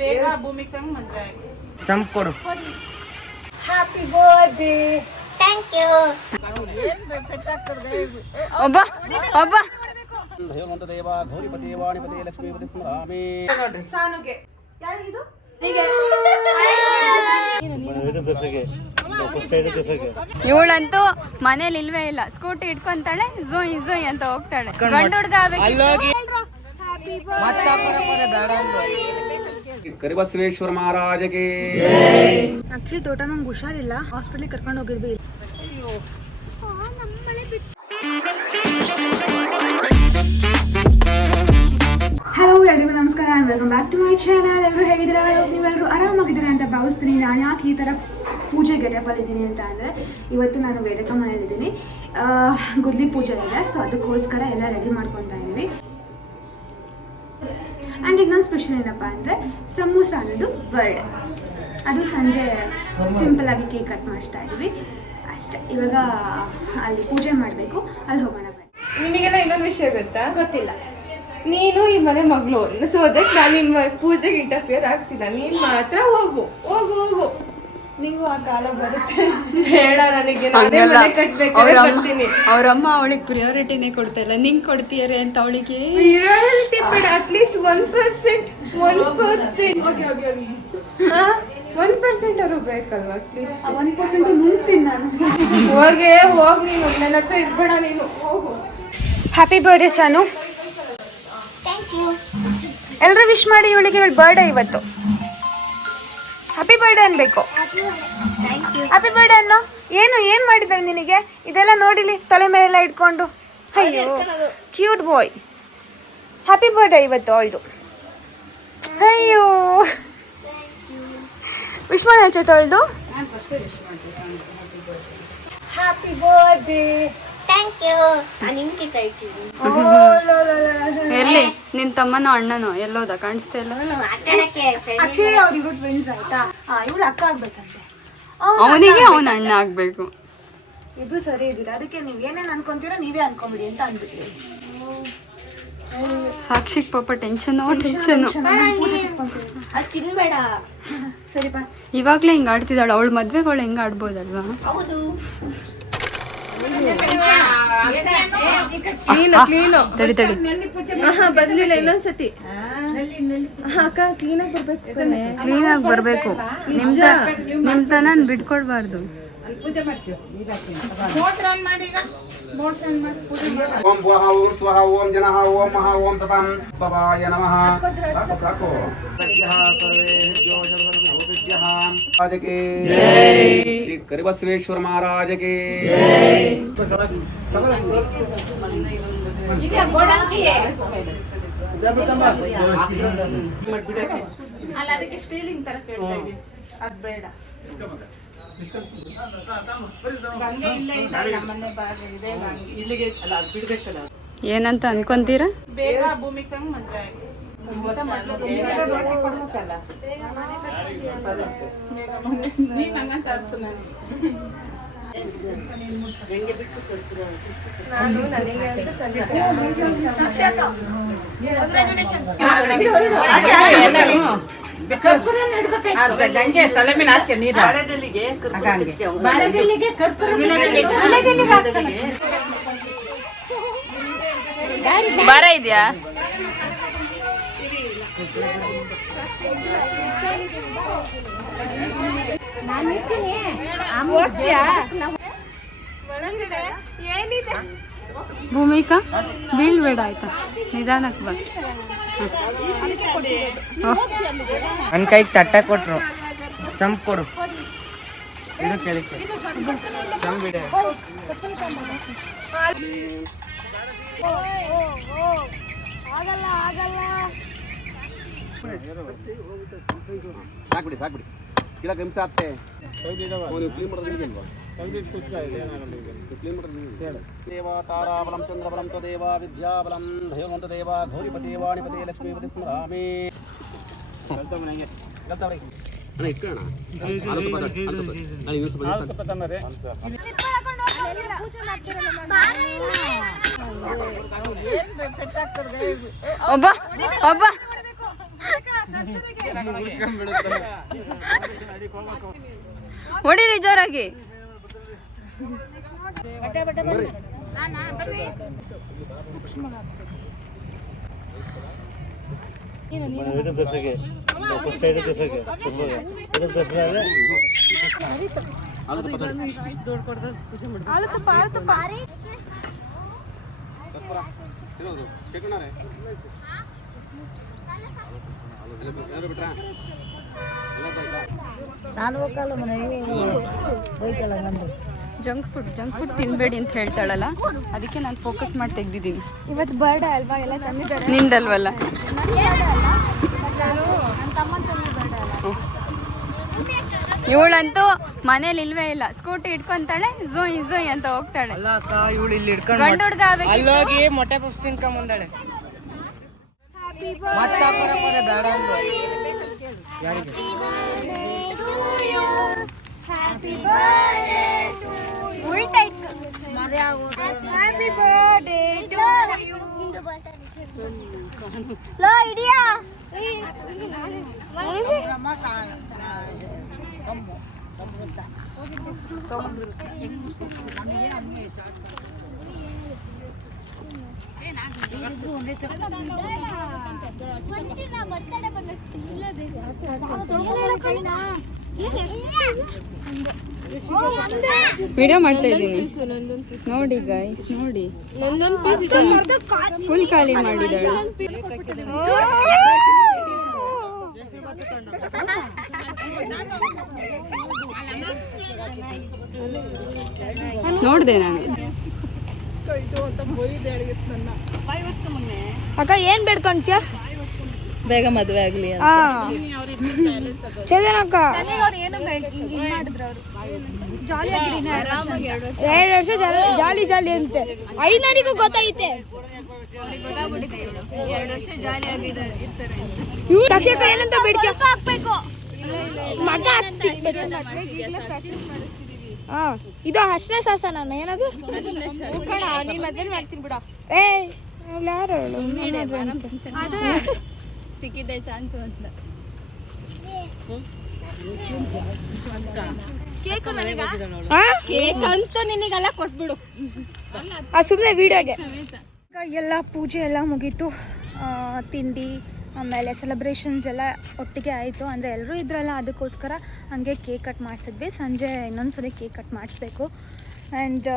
ಬೇಗ ಭೂಮಿಕಂಗ್ ಮದ್ವೆ ಆಗಿ ಚಂಪ್ ಕೊಡು. Happy birthday. Thank you. ಒಬ್ಬ ಒಬ್ಬ ಭಗವಂತ ದೇವ ಗೌರಿಪತಿ ವಾಣಿಪತಿ ಲಕ್ಷ್ಮೀಪತಿ ಸ್ಮರಾಮಿ. ಸಾನುಗೆ ಯಾರಿದು? ಇವಳಂತೂ ಮನೇಲಿ ಇಲ್ವೇ ಇಲ್ಲ. ಸ್ಕೂಟಿ ಇಟ್ಕೊಂತಾಳೆ, ಝೋಯ್ ಝೋಯ್ ಅಂತ ಹೋಗ್ತಾಳೆ. ಗಂಡು ಹುಡುಗ ಕರಿಬಸವೇಶ್ವರ ಮಹಾರಾಜಗೆ. ಆಕ್ಚುಲಿ ತೋಟ ನಂಗೆ ಹುಷಾರಿಲ್ಲ, ಹಾಸ್ಪಿಟ್ಲಿಗೆ ಕರ್ಕೊಂಡು ಹೋಗಿರ್ವಿ. ಹಲೋ ಎಲ್ರಿಗೂ ನಮಸ್ಕಾರ and welcome back to my channel. ಎಲ್ಲರೂ ಹೇಗಿದ್ದೀರಾ? ನೀವೆಲ್ಲರೂ ಆರಾಮಾಗಿದ್ದೀರಾ ಅಂತ ಭಾವಿಸ್ತೀನಿ. ನಾನು ಯಾಕೆ ಈ ಥರ ಪೂಜೆ ಗೆಟಪಲ್ಲಿದ್ದೀನಿ ಅಂತ ಅಂದರೆ, ಇವತ್ತು ನಾನು ವೇದಕ ಮನೆಯಲ್ಲಿದ್ದೀನಿ. ಗುದ್ಲಿ ಪೂಜೆ ಇದೆ, ಸೊ ಅದಕ್ಕೋಸ್ಕರ ಎಲ್ಲ ರೆಡಿ ಮಾಡ್ಕೊತಾ ಇದ್ದೀವಿ. ಆ್ಯಂಡ್ ಇನ್ನೊಂದು ಸ್ಪೆಷಲ್ ಏನಪ್ಪ ಅಂದರೆ, ಸಮೋಸ ಅನ್ನೋದು ಬರ್ಡೇ. ಅದು ಸಂಜೆ ಸಿಂಪಲ್ಲಾಗಿ ಕೇಕ್ ಕಟ್ ಮಾಡಿಸ್ತಾ ಇದ್ದೀವಿ ಅಷ್ಟೇ. ಇವಾಗ ಅಲ್ಲಿ ಪೂಜೆ ಮಾಡಬೇಕು, ಅಲ್ಲಿ ಹೋಗೋಣ ಬನ್ನಿ. ನಿಮಗೆಲ್ಲ ಇನ್ನೊಂದು ವಿಷಯ ಗೊತ್ತಾ? ಗೊತ್ತಿಲ್ಲ. ನೀನು ಈ ಮನೆ ಮಗಳು, ಸೊ ಅದಕ್ಕೆ ನಾನು ನಿಮ್ಮ ಪೂಜೆಗೆ ಇಂಟರ್ಫಿಯರ್ ಆಗ್ತಿಲ್ಲ. ನೀನ್ ಮಾತ್ರ ಹೋಗು ಹೋಗು ಹೋಗು. ನಿಂಗೂ ಆ ಕಾಲ ಬರುತ್ತೆ. ಬೇಡ, ನನಗೆ ನಾನೇ ಮನೆ ಕಟ್ಬೇಕಾದ್ರೆ ಬರ್ತೀನಿ. ಅವ್ರಮ್ಮ ಅವಳಿಗೆ ಪ್ರಿಯಾರಿಟಿನೇ ಕೊಡ್ತಾ ಇಲ್ಲ. ನಿಂಗೆ ಕೊಡ್ತೀಯಾರೆ ಅಂತ ಅವಳಿಗೆ ಅಟ್ಲೀಸ್ಟ್ 1%. 1% ಅವರು ಬೇಕಲ್ವಾ? ಅಟ್ಲೀಸ್ಟ್ 1% ನುಂಗ್ತೀನಿ ನಾನು. ಹೋಗಿ ನೀನು ನನ್ನ ಹತ್ರ ಇರ್ಬೇಡ, ನೀನು ಹೋಗು. Happy birthday Sanu. Thank you. ಎಲ್ಲರೂ ವಿಶ್ ಮಾಡಿ. ಇವಳಿಗೆ ಇವಳು ಬರ್ಡೇ ಇವತ್ತು. ಹ್ಯಾಪಿ ಬರ್ಡೇ ಅನ್ಬೇಕು. ಹ್ಯಾಪಿ ಬರ್ಡೇ ಅನ್ನೋ. ಏನು ಮಾಡಿದ್ದಾರೆ ನಿನಗೆ? ಇದೆಲ್ಲ ನೋಡಿಲಿ, ತಲೆ ಮೇಲೆಲ್ಲ ಇಟ್ಕೊಂಡು. ಅಯ್ಯೋ ಕ್ಯೂಟ್ ಬಾಯ್. ಹ್ಯಾಪಿ ಬರ್ಡೇ ಇವತ್ತು ಅವಳದು. ಅಯ್ಯೋ ವಿಶ್ ಮಾಡಿ ಹಚ್ಚೈತೆ ಅವಳದು. Happy birthday. Thank you. ಎಲ್ಲಿ ನಿನ್ ತಮ್ಮನೋ ಅಣ್ಣನೋ ಎಲ್ಲೋದ? ಕಾಣಿಸ್ತಾ ಇಲ್ಲ. ಆಕ್ಚುಲಿ ಅವ್ರಿಗೂ ಟ್ವಿನ್ಸ್ ಆಯ್ತಾ. ಇವಳು ಅಕ್ಕ ಆಗ್ಬೇಕಂತೆ. ಅವನಿಗೆ ಅವನ ಅಣ್ಣ ಆಗ್ಬೇಕು. ಇಬ್ರು ಸರಿ ಇದ್ದೀರಾ, ಅದಕ್ಕೆ ನೀವ್ ಏನೇನ್ ಅನ್ಕೊಂತೀರಾ ನೀವೇ ಅನ್ಕೊಂಬಿಡಿ ಅಂತ ಅಂದ್ಬಿಟ್ರಿ. ಸಾಕ್ಷಿಗ್ ಪಾಪ ಟೆನ್ಷನ್. ತಿನ್ಬೇಡ. ಸರಿಪಾ. ಇವಾಗ್ಲೇ ಹಿಂಗ ಆಡ್ತಿದ್ದಾಳ. ಅವಳ ಮದ್ವೆಗೆ ಅವಳು ಹೆಂಗ ಆಡ್ಬೋದಲ್ವಾ? ತಡಿ ಬರ್ಲಿಲ್ಲ ಇನ್ನೊಂದ್ಸತಿ. ಅಕ್ಕ ಕ್ಲೀನಾಗಿ ಬರ್ಬೇಕು. ಕ್ಲೀನಾಗಿ ಬರ್ಬೇಕು. ನಿಮ್ತನ ಬಿಟ್ಕೊಡ್ಬಾರ್ದು. ಓಂ ಭುವಃ ಓಂ ಸ್ವಃ ಓಂ ಜನಃ ಓಂ ಮಹಾ ಓಂ ತಪಂ ಭವಾಯ ನಮಃ. ಸಾಕು ರಾಜಕ್ಕೆ ಶ್ರೀ ಕರಿಬಸವೇಶ್ವರ ಮಹಾರಾಜಕ್ಕೆ. ಅದಕ್ಕೆ ಸ್ಟೀಲಿಂಗ್ ತರ ಕೇಳ್ತಾ ಇದ್ದೀನಿ, ಅದ್ ಬೇಡ. ಗಂಗೆ ಇಲ್ಲೇ ಇದ್ದಾಳೆ ನಮ್ಮನೆ ಬಾಗಿಲು ಇದೆ. ಇಲ್ಲಿಗೆ ಅಲ್ಲ, ಅದು ಬಿಡ್ಬೇಕಲ್ಲ. ಏನಂತ ಅನ್ಕೊಂತೀರಾ? ಬೇಗ ಭೂಮಿಕಂಗ್ ಮದ್ವೆ ಆಗಿ ನೀನ್ ಹಂಗಂತ ಅರ್ಸು. ನಾನು ನನಗೆ ಅಂತ ಗಂಗೆ ತಲೆ ಮೇಲೆ ಹಾಕಿ ನೀರು. ಬಾಳೆದೆಲೆಗೆ ಕರ್ಪೂರ ಬರ ಇದೆಯಾ? ಭೂಮಿಕಾ ಬೀಳ್ಬೇಡ ಆಯ್ತಾ, ನಿಧಾನಕ್ಕೆ ಬಾ. ನನ್ನ ಕೈಗೆ ತಟ್ಟ ಕೊಟ್ರು. ಚಂಪ್ ಕೊಡು. ಇದು ಕೇಳಿಕೆ ಚಂಪ್ ಬಿಡೆ. ಸಾಕ್ಬಿಡಿ ಗಿಡ ಹಿಂಸೆ ಆಗ್ತೆ. ದೇವತಾರಾಬಲಂ ಚಂದ್ರಬಲಂ ತದೇವ ವಿದ್ಯಾಬಲಂ ಭಗವಂತ ದೇವ ಗೌರಿಪತಿ ವಾಣಿಪತಿ ಲಕ್ಷ್ಮೀಪತಿ ಸ್ಮರಾಮಿ. ಇಟ್ಕೋಣ. ಒಬ್ಬ ಹೊಡಿರಿ ಜೋರಾಗಿ. ಜಂಕ್ ಫುಡ್ ತಿನ್ಬೇಡಿ ಅಂತ ಹೇಳ್ತಾಳಲ್ಲ, ಅದಕ್ಕೆ ನಾನು ಫೋಕಸ್ ಮಾಡಿ ತೆಗ್ದಿದ್ದೀನಿ. ಇವತ್ತು ಬರ್ಡೇ ಅಲ್ವಾ, ಎಲ್ಲ ತಂದಿದ್ದಾರೆ. ನಿಂದಲ್ವಲ್ಲ. ಇವಳಂತೂ ಮನೇಲಿ ಇಲ್ವೇ ಇಲ್ಲ, ಸ್ಕೂಟಿ ಇಟ್ಕೊಂತಾಳೆ, ಝೋಯ್ ಝೋಯ್ ಅಂತ ಹೋಗ್ತಾಳೆ. ಅಲ್ಲ ಅಕ್ಕ, ಇವಳು ಇಲ್ಲಿ ಹಿಡ್ಕೊಂಡು ಗಂಡು ಹುಡ್ಗ ಆಗ್ಬೇಕು. ಅಲ್ಲೋಗಿ ಮೊಟ್ಟೆ ಪಪ್ಸ್ ತಿನ್ಕೊಂಡ್ ಬಂದಾಳೆ. ಮತ್ತೆ ಬೇಡ ಅಂದ್ರು. ಯಾರಿಗೆ? ವಿಡಿಯೋ ಮಾಡ್ತಾ ಇದ್ದೀನಿ ನೋಡಿ ಗೈಸ್, ನೋಡಿ ಫುಲ್ ಖಾಲಿ ಮಾಡಿದಾಳೆ. ನೋಡ್ದೆ ನಾನು. ಅಕ್ಕ ಏನ್ ಬೇಡ್ಕೊಂತೀಯ? ಬೇಗ ಮದುವೆ ಆಗ್ಲಿ. ಚೇತನಕ್ಕ 2 ವರ್ಷ ಜಾಲಿ ಜಾಲಿ ಅಂತೆ. 5ನರಿಗೂ ಗೊತ್ತೈತೆ. 2 ವರ್ಷ ಜಾಲಿ ಆಗಿದೆ. ತಕ್ಷಕ ಏನಂತ ಬೇಡ್ತೀಯ? ಮಗ ಆಗ್ತಿಕ್ಬೇಕು. ಇದು ಅರ್ಶಿನ ಶಾಸನ ಏನದು? ಏ ಯಾರು ಸಿಕ್ಕಿದೆ ಚಾನ್ಸ್ ಅಂತ. ಕೇಕ್ ಅಂತೂ ನಿನಗೆಲ್ಲ ಕೊಟ್ಬಿಡು, ಸುಮ್ಮನೆ ವಿಡಿಯೋಗೆ. ಎಲ್ಲ ಪೂಜೆ ಎಲ್ಲ ಮುಗೀತು, ತಿಂಡಿ ಆಮೇಲೆ ಸೆಲೆಬ್ರೇಷನ್ಸ್ ಎಲ್ಲ ಒಟ್ಟಿಗೆ ಆಯಿತು. ಅಂದರೆ ಎಲ್ಲರೂ ಇದ್ರಲ್ಲ, ಅದಕ್ಕೋಸ್ಕರ ಹಂಗೆ ಕೇಕ್ ಕಟ್ ಮಾಡಿಸಿದ್ವಿ. ಸಂಜೆ ಇನ್ನೊಂದ್ಸರಿ ಕೇಕ್ ಕಟ್ ಮಾಡಿಸ್ಬೇಕು. ಆ್ಯಂಡ್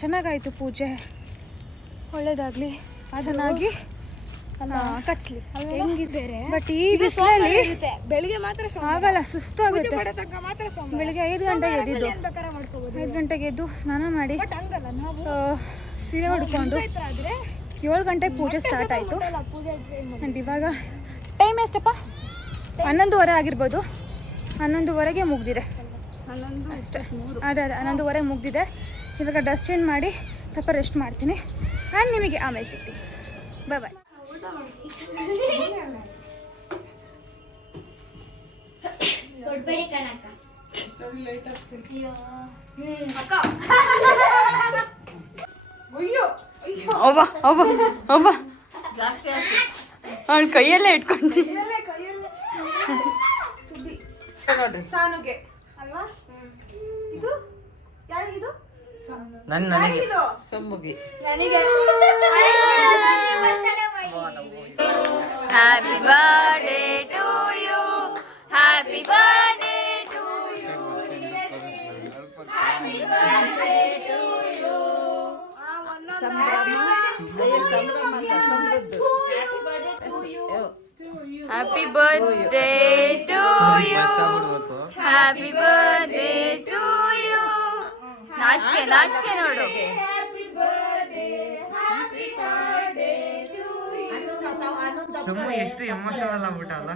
ಚೆನ್ನಾಗಾಯಿತು ಪೂಜೆ, ಒಳ್ಳೇದಾಗಲಿ, ಚೆನ್ನಾಗಿ ಕಟ್ಸ್ಲಿ. ಬಟ್ ಈ ಬಿಸಿಲಲ್ಲಿ ಬೆಳಿಗ್ಗೆ ಮಾತ್ರ ಆಗಲ್ಲ, ಸುಸ್ತಾಗುತ್ತೆ. ಬೆಳಿಗ್ಗೆ 5 ಗಂಟೆಗೆ ಎದ್ದಿದ್ದು, 5 ಗಂಟೆಗೆ ಎದ್ದು ಸ್ನಾನ ಮಾಡಿ ಸೀರೆ ಉಡ್ಕೊಂಡು 7 ಗಂಟೆಗೆ ಪೂಜೆ ಸ್ಟಾರ್ಟ್ ಆಯಿತು. ಆ್ಯಂಡ್ ಇವಾಗ ಟೈಮ್ ಎಷ್ಟಪ್ಪ? 11:30 ಆಗಿರ್ಬೋದು. 11:30ಗೆ ಮುಗ್ದಿದೆ ಅಷ್ಟೇ. ಅದೇ 11:30 ಮುಗ್ದಿದೆ. ಇವಾಗ ಡ್ರೆಸ್ ಚೇಂಜ್ ಮಾಡಿ ಸ್ವಲ್ಪ ರೆಸ್ಟ್ ಮಾಡ್ತೀನಿ. ಆ್ಯಂಡ್ ನಿಮಗೆ ಆಮೇಲೆ ಸಿಗ್ತೀನಿ. ಬಾಯ್ ಬಾಯ್. ಅವಳ ಕೈಯಲ್ಲೇ ಇಟ್ಕೊಂಡಿ. ಸಾನುಗೆ ಅಲ್ವಾ ಇದು? ಯಾರಿಗಿದು? ನನಗೆ ಸೊಂಬುಗಿ. Happy birthday to you, happy birthday to you, happy birthday to you, happy birthday to you, happy birthday to you. ನಾಚಿಕೆ ನಾಚಿಕೆ ನೋಡು. ಸುಮ್ಮ ಎಷ್ಟು ಎಮೋಷನಲ್ ಆಗ್ಬಿಟ್ಟಲ್ಲ.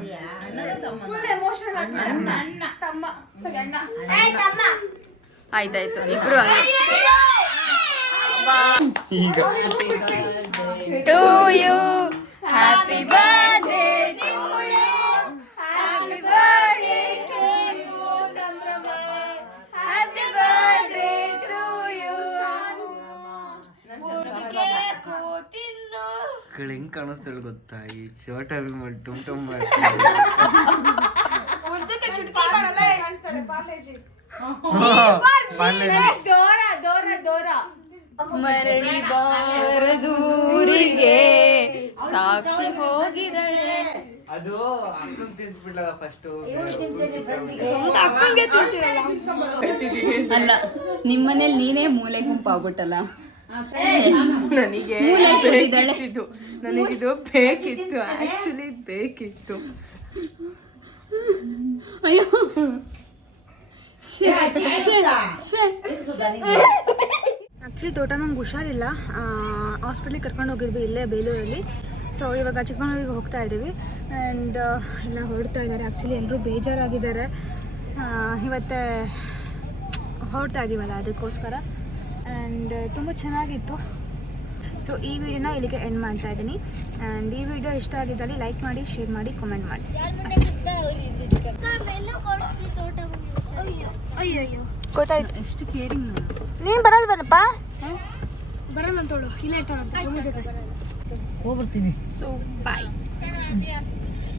ಆಯ್ತಾಯ್ತು, ಇಬ್ರು ಹಂಗೆ. To you, happy birthday to you, happy birthday Sambhrama, happy birthday to you. Cake ತಿನ್ನು. ಕಾಣಿಸ್ತಾಳೆ ಗೊತ್ತಾ ಈ ಚೋಟಾ ಭೀಮ್ ಟುಮ್ ಟುಮ್ ಉದ್ದಕ್ಕೆ ಚುಟ್ಕಿ ಕಾಣಲ್ಲ ಕಾಣಿಸ್ತಾಳೆ ಪಾರ್ಲೇಜಿ ದೋರ ಮರಳಿ ಬಾರದೂರಿಗೆ ಸಾಕ್ಷಿ ಹೋಗಿದಳೆ. ಅದು ಅಕ್ಕಂಗೆ ತಿನ್ಸ್ಬಿಡ್ಲಲ್ಲ ಫಸ್ಟ್ ಅಕ್ಕಂಗೆ ತಿನ್ಸಿರಲ್ಲ. ಅಲ್ಲ ನಿಮ್ಮನೇಲಿ ನೀನೇ ಮೂಲೆ ಗುಂಪಾಗ್ಬಿಟ್ಟಲ್ಲ. ನನಗೆ ನನಗಿದು ಬೇಕಿತ್ತು, ಆಕ್ಚುಲಿ ಬೇಕಿತ್ತು. ಅಯ್ಯೋ ಆ್ಯಕ್ಚುಲಿ ತೋಟಮ್ಮಂಗೆ ಹುಷಾರಿಲ್ಲ, ಹಾಸ್ಪಿಟ್ಲಿಗೆ ಕರ್ಕೊಂಡು ಹೋಗಿದ್ವಿ ಇಲ್ಲೇ ಬೇಲೂರಲ್ಲಿ. ಸೊ ಇವಾಗ ಚಿಕ್ಕಮಗಳೂರಿಗೆ ಹೋಗ್ತಾ ಇದ್ದೀವಿ ಆ್ಯಂಡ್ ಎಲ್ಲ ಹೊರಡ್ತಾ ಇದ್ದಾರೆ. ಆ್ಯಕ್ಚುಲಿ ಎಲ್ಲರೂ ಬೇಜಾರಾಗಿದ್ದಾರೆ, ಇವತ್ತೇ ಹೊರಡ್ತಾ ಇದ್ದೀವಲ್ಲ ಅದಕ್ಕೋಸ್ಕರ. ಆ್ಯಂಡ್ ತುಂಬ ಚೆನ್ನಾಗಿತ್ತು. ಸೊ ಈ ವಿಡಿಯೋನ ಇಲ್ಲಿಗೆ ಎಂಡ್ ಮಾಡ್ತಾ ಇದ್ದೀನಿ. ಆ್ಯಂಡ್ ಈ ವಿಡಿಯೋ ಇಷ್ಟ ಆಗಿದ್ದಲ್ಲಿ ಲೈಕ್ ಮಾಡಿ, ಶೇರ್ ಮಾಡಿ, ಕಮೆಂಟ್ ಮಾಡಿ. ಅಯ್ಯೋ ಗೊತ್ತಾಯ್ತು. ಎಷ್ಟು ಕೇರಿಂಗ್. ನೀನು ಬರಲ್ವನಪ್ಪ? ಬರಲ್ಲ ಅಂತೋಳು, ಇಲ್ಲೇ ಇರ್ತಾಳಂತ ಜೊತೆ. ಹೋಗ್ಬರ್ತೀನಿ. ಸೊ ಬಾಯ್.